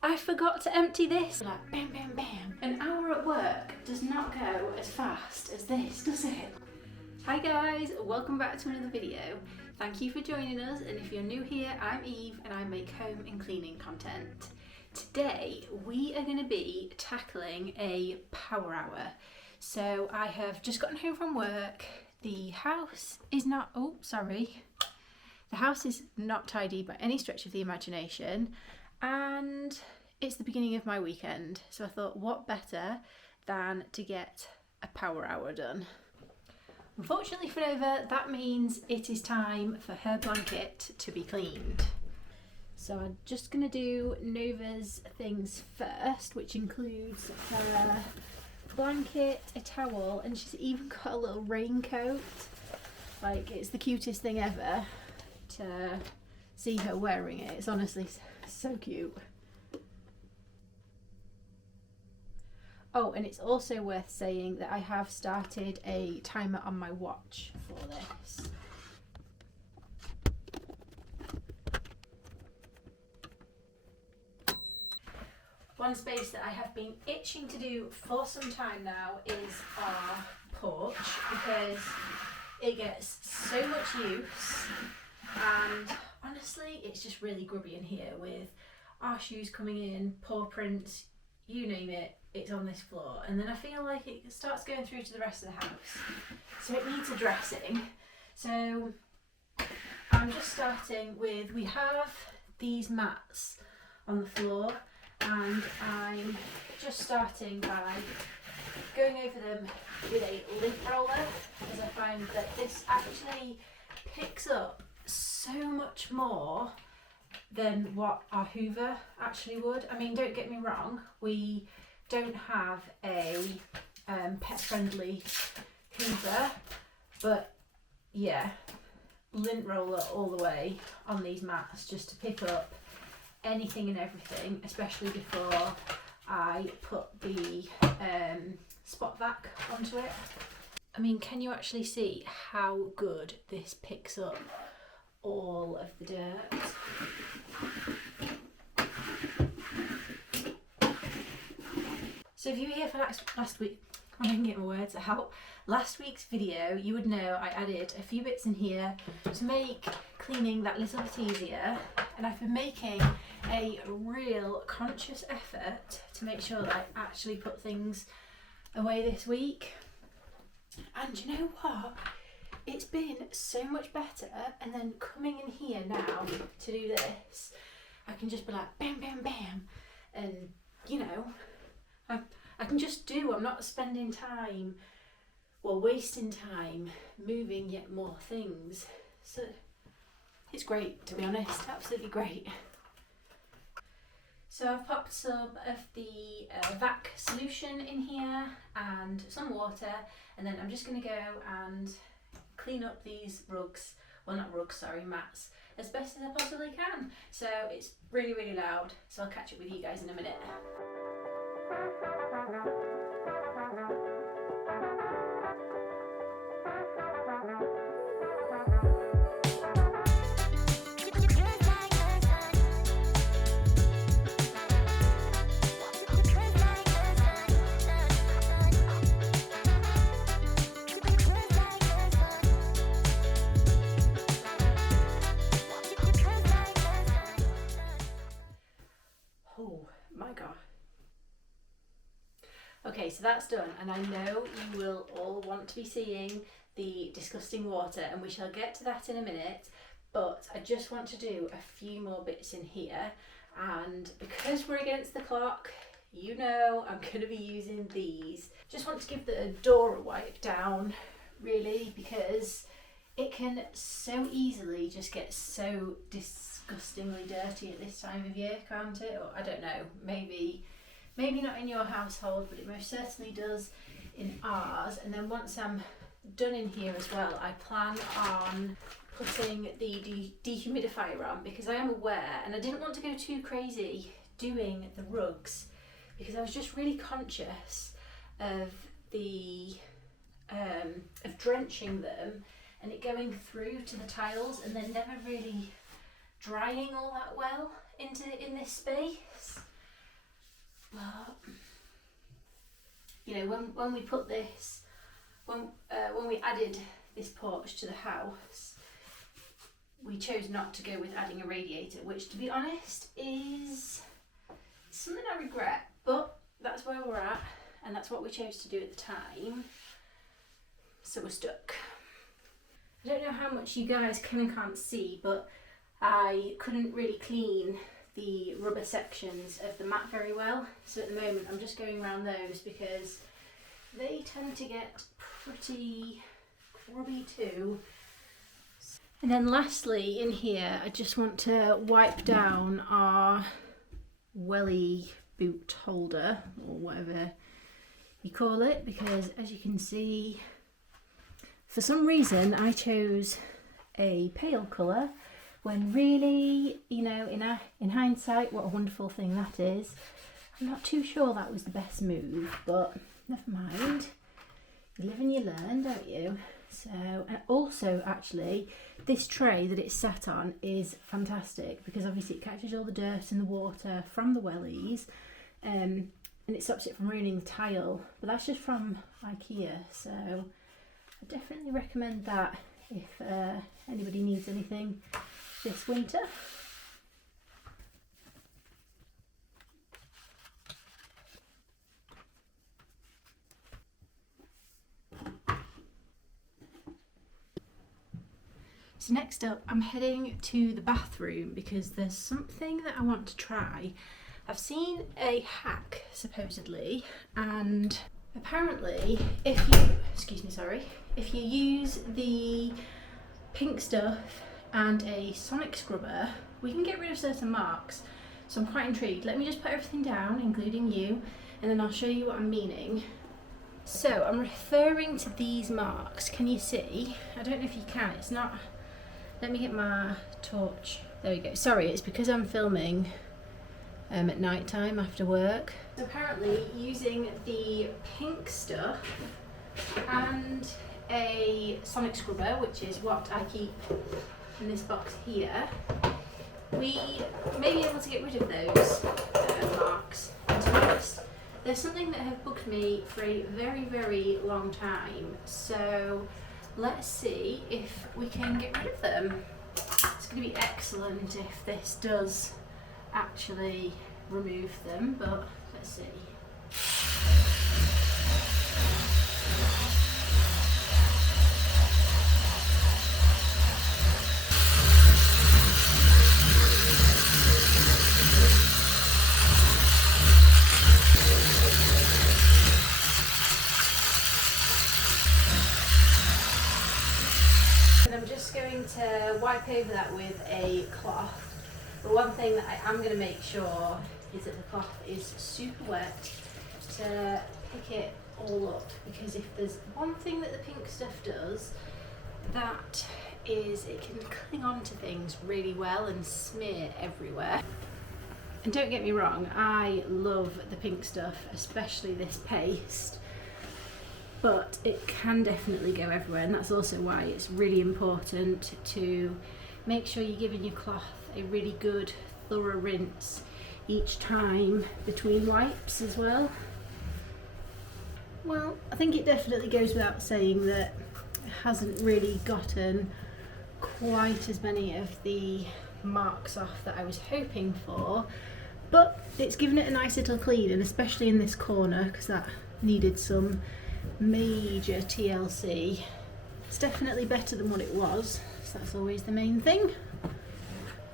I forgot to empty this. Like bam, bam, bam. An hour at work does not go as fast as this, does it? Hi guys, welcome back to another video. Thank you for joining us, and if you're new here, I'm Eve and I make home and cleaning content. Today we are going to be tackling a power hour. So I have just gotten home from work. The house is not, the house is not tidy by any stretch of the imagination, and it's the beginning of my weekend, so I thought what better than to get a power hour done. Unfortunately for Nova, that means it is time for her blanket to be cleaned. So I'm just going to do Nova's things first, which includes her blanket, a towel, and she's even got a little raincoat. Like, it's the cutest thing ever to see her wearing it. It's honestly so cute. Oh, and it's also worth saying that I have started a timer on my watch for this. One space that I have been itching to do for some time now is our porch, because it gets so much use, and honestly it's just really grubby in here with our shoes coming in, paw prints, you name it, it's on this floor, and then I feel like it starts going through to the rest of the house, so it needs addressing. So I'm just starting with, we have these mats on the floor, and I'm just starting by going over them with a lint roller, as I find that this actually picks up so much more than what our Hoover actually would. I mean, don't get me wrong, we don't have a pet friendly Hoover, but yeah, lint roller all the way on these mats just to pick up anything and everything, especially before I put the spot vac onto it. I mean, can you actually see how good this picks up all of the dirt? So if you were here for last week, I didn't get my words out. Last week's video, you would know I added a few bits in here to make cleaning that little bit easier, and I've been making a real conscious effort to make sure that I actually put things away this week. And you know what? It's been so much better, and then coming in here now to do this, I can just be like bam, bam, bam, and you know, I can just do, I'm not spending time, well, wasting time moving yet more things. So it's great, to be honest, absolutely great. So I've popped some of the VAC solution in here and some water, and then I'm just going to go and clean up these rugs, well not rugs, sorry, mats, as best as I possibly can. So it's really, really loud, so I'll catch up with you guys in a minute. Oh my god. Okay, so that's done, and I know you will all want to be seeing the disgusting water, and we shall get to that in a minute, but I just want to do a few more bits in here, and because we're against the clock, you know I'm going to be using these. Just want to give the door a wipe down, really, because it can so easily just get so disgustingly dirty at this time of year, can't it? Or I don't know, maybe not in your household, but it most certainly does in ours. And then once I'm done in here as well, I plan on putting the dehumidifier on, because I am aware, and I didn't want to go too crazy doing the rugs, because I was just really conscious of the of drenching them and it going through to the tiles and then never really drying all that well in this space. know, when we put this, when we added this porch to the house, we chose not to go with adding a radiator, which, to be honest, is something I regret, but that's where we're at, and that's what we chose to do at the time, so we're stuck. I don't know how much you guys can and can't see, but I couldn't really clean the rubber sections of the mat very well, so at the moment I'm just going around those because they tend to get pretty grubby too. And then lastly in here, I just want to wipe down our welly boot holder, or whatever you call it, because as you can see, for some reason I chose a pale colour when really, you know, in hindsight, what a wonderful thing that is. I'm not too sure that was the best move, but never mind. You live and you learn, don't you? So, and also actually, this tray that it's sat on is fantastic because obviously it catches all the dirt and the water from the wellies, and it stops it from ruining the tile. But that's just from IKEA, so I definitely recommend that if anybody needs anything this winter. So next up, I'm heading to the bathroom because there's something that I want to try. I've seen a hack supposedly, and apparently if you use the pink stuff and a sonic scrubber, we can get rid of certain marks. So I'm quite intrigued. Let me just put everything down, including you, and then I'll show you what I'm meaning. So I'm referring to these marks. Can you see? I don't know if you can. It's not. Let me get my torch. There we go. Sorry, it's because I'm filming at night time after work. So apparently using the pink stuff and a sonic scrubber, which is what I keep in this box here, we may be able to get rid of those marks. And to be honest, there's something that have bugged me for a very, very long time. So let's see if we can get rid of them. It's going to be excellent if this does actually remove them, but let's see. And I'm just going to wipe over that with a cloth. But one thing that I am going to make sure is that the cloth is super wet to pick it all up, because if there's one thing that the pink stuff does, that is it can cling on to things really well and smear everywhere. And don't get me wrong, I love the pink stuff, especially this paste, but it can definitely go everywhere, and that's also why it's really important to make sure you're giving your cloth a really good thorough rinse each time between wipes as well. Well, I think it definitely goes without saying that it hasn't really gotten quite as many of the marks off that I was hoping for, but it's given it a nice little clean, and especially in this corner because that needed some major TLC. It's definitely better than what it was, so that's always the main thing.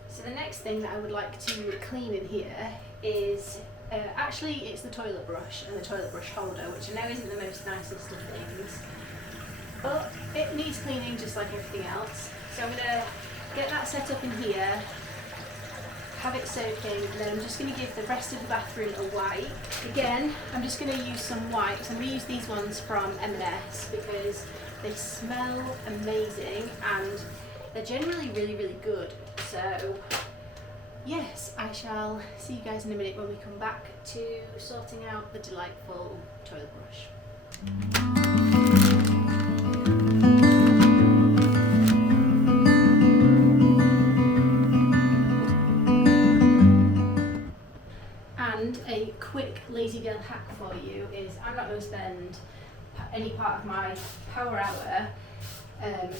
So the next thing that I would like to clean in here is actually it's the toilet brush and the toilet brush holder, which I know isn't the most nicest of things, but it needs cleaning just like everything else. So I'm going to get that set up in here, have it soaking, and then I'm just going to give the rest of the bathroom a wipe. Again, I'm just going to use some wipes. I'm going to use these ones from M&S because they smell amazing and they're generally really, really good. So yes, I shall see you guys in a minute when we come back to sorting out the delightful toilet brush. And And a quick lazy girl hack for you is I'm not going to spend any part of my power hour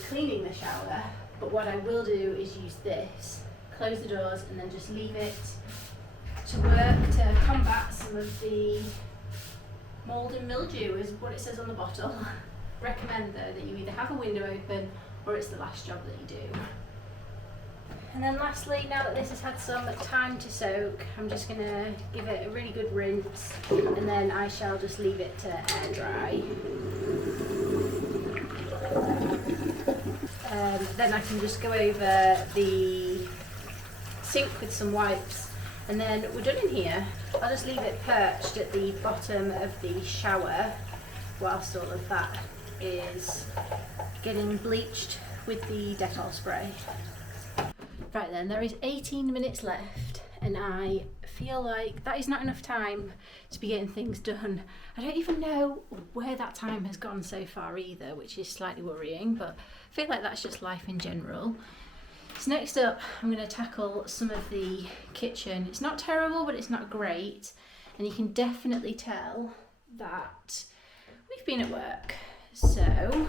cleaning the shower, but what I will do is use this, close the doors and then just leave it to work to combat some of the mould and mildew is what it says on the bottle. Recommend though that you either have a window open or it's the last job that you do. And then lastly, now that this has had some time to soak, I'm just going to give it a really good rinse and then I shall just leave it to air dry. Then I can just go over the sink with some wipes and then we're done in here. I'll just leave it perched at the bottom of the shower whilst all of that is getting bleached with the Dettol spray. Right then, there is 18 minutes left and I feel like that is not enough time to be getting things done. I don't even know where that time has gone so far either, which is slightly worrying, but I feel like that's just life in general. So next up, I'm going to tackle some of the kitchen. It's not terrible, but it's not great. And you can definitely tell that we've been at work. So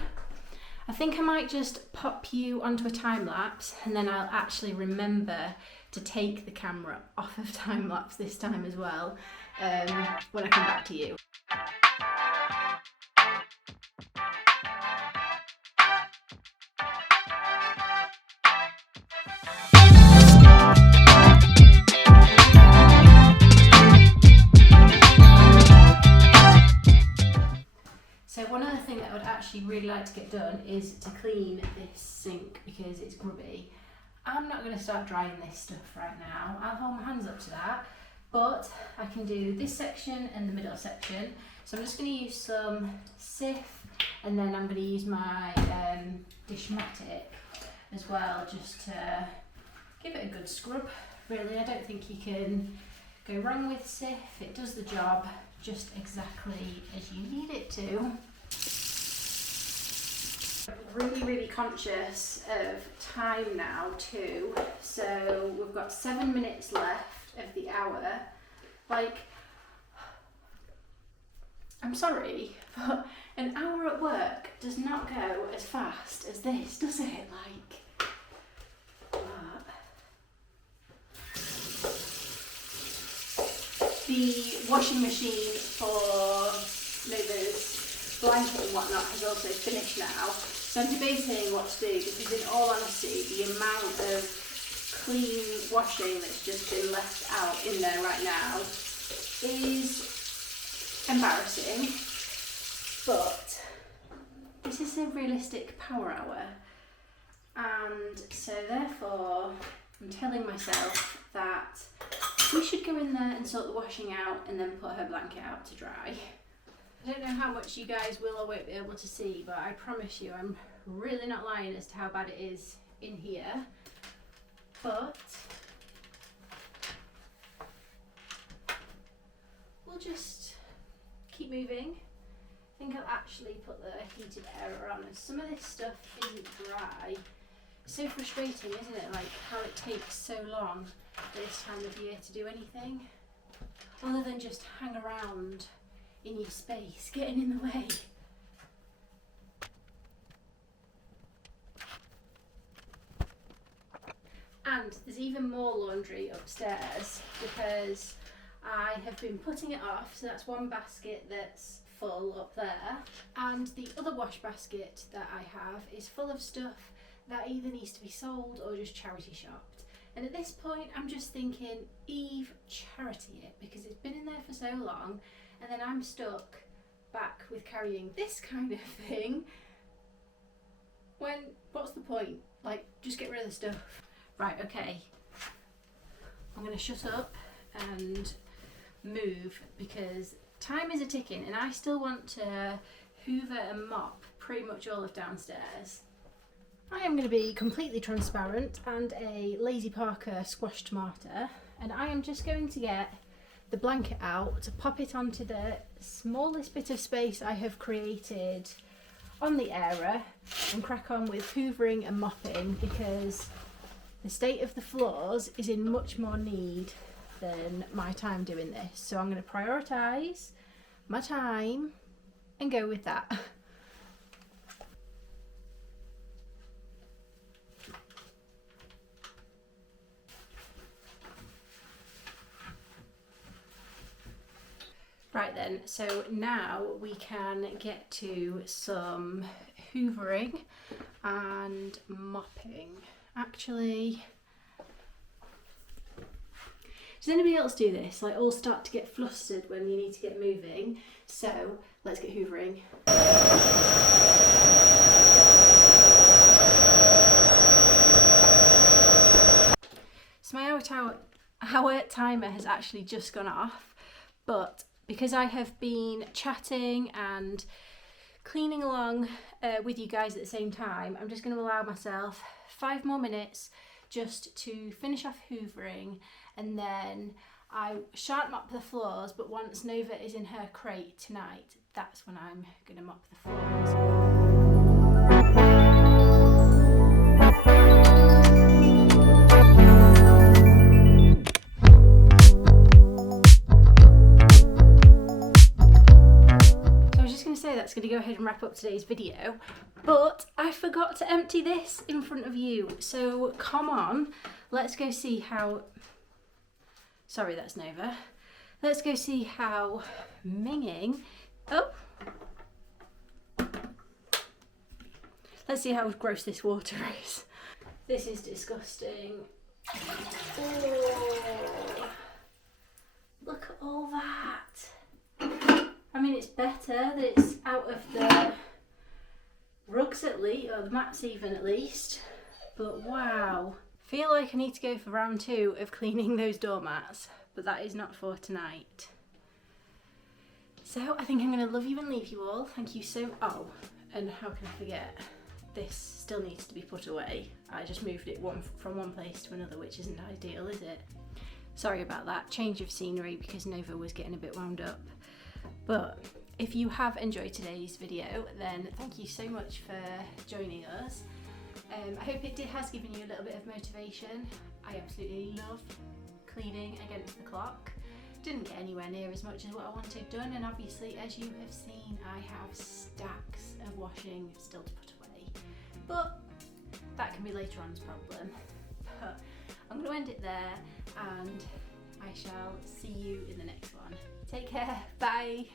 I think I might just pop you onto a time lapse and then I'll actually remember to take the camera off of time lapse this time as well when I come back to you. So one other thing that I would actually really like to get done is to clean this sink because it's grubby. I'm not going to start drying this stuff right now. I'll hold my hands up to that, but I can do this section and the middle section. So I'm just going to use some Cif and then I'm going to use my Dishmatic as well just to give it a good scrub. Really, I don't think you can go wrong with Cif. It does the job just exactly as you need it to. Really conscious of time now too, so we've got 7 minutes left of the hour. Like, I'm sorry, but an hour at work does not go as fast as this, does it? Like, the washing machine for Nova's blanket and whatnot has also finished now, so I'm debating what to do because in all honesty the amount of clean washing that's just been left out in there right now is embarrassing, but this is a realistic power hour and so therefore I'm telling myself that we should go in there and sort the washing out and then put her blanket out to dry. I don't know how much you guys will or won't be able to see, but I promise you I'm really not lying as to how bad it is in here. But we'll just keep moving. I think I'll actually put the heated air on as some of this stuff isn't dry. It's so frustrating, isn't it? Like how it takes so long this time of year to do anything other than just hang around in your space, getting in the way. And there's even more laundry upstairs because I have been putting it off, so that's one basket that's full up there, and the other wash basket that I have is full of stuff that either needs to be sold or just charity shopped. And at this point I'm just thinking, Eve, charity it, because it's been in there for so long and then I'm stuck back with carrying this kind of thing when, what's the point? Like, just get rid of the stuff. Right, okay, I'm gonna shut up and move because time is a ticking and I still want to hoover and mop pretty much all of downstairs. I am going to be completely transparent and a Lazy Parker squash tomato, and I am just going to get the blanket out to pop it onto the smallest bit of space I have created on the area and crack on with hoovering and mopping because the state of the floors is in much more need than my time doing this. So I'm going to prioritise my time and go with that. Right then, so now we can get to some hoovering and mopping. Actually, does anybody else do this? Like all start to get flustered when you need to get moving. So let's get hoovering. So my hour timer has actually just gone off, but because I have been chatting and cleaning along with you guys at the same time, I'm just going to allow myself 5 more minutes just to finish off hoovering, and then I shan't mop the floors, but once Nova is in her crate tonight, that's when I'm going to mop the floors. That's going to go ahead and wrap up today's video, but I forgot to empty this in front of you, so come on, let's go see how, sorry that's Nova, let's go see how minging, let's see how gross this water is. This is disgusting. Oh, look at all that. I mean, it's better that it's out of the rugs at least, or the mats even at least, but wow. Feel like I need to go for round 2 of cleaning those doormats, but that is not for tonight. So I think I'm going to love you and leave you all. Thank you so, oh, and how can I forget? This still needs to be put away. I just moved it from one place to another, which isn't ideal, is it? Sorry about that, change of scenery because Nova was getting a bit wound up. But if you have enjoyed today's video, then thank you so much for joining us. I hope it has given you a little bit of motivation. I absolutely love cleaning against the clock. Didn't get anywhere near as much as what I wanted done, and obviously, as you have seen, I have stacks of washing still to put away. But that can be later on's problem. But I'm going to end it there, and I shall see you in the next one. Take care, bye!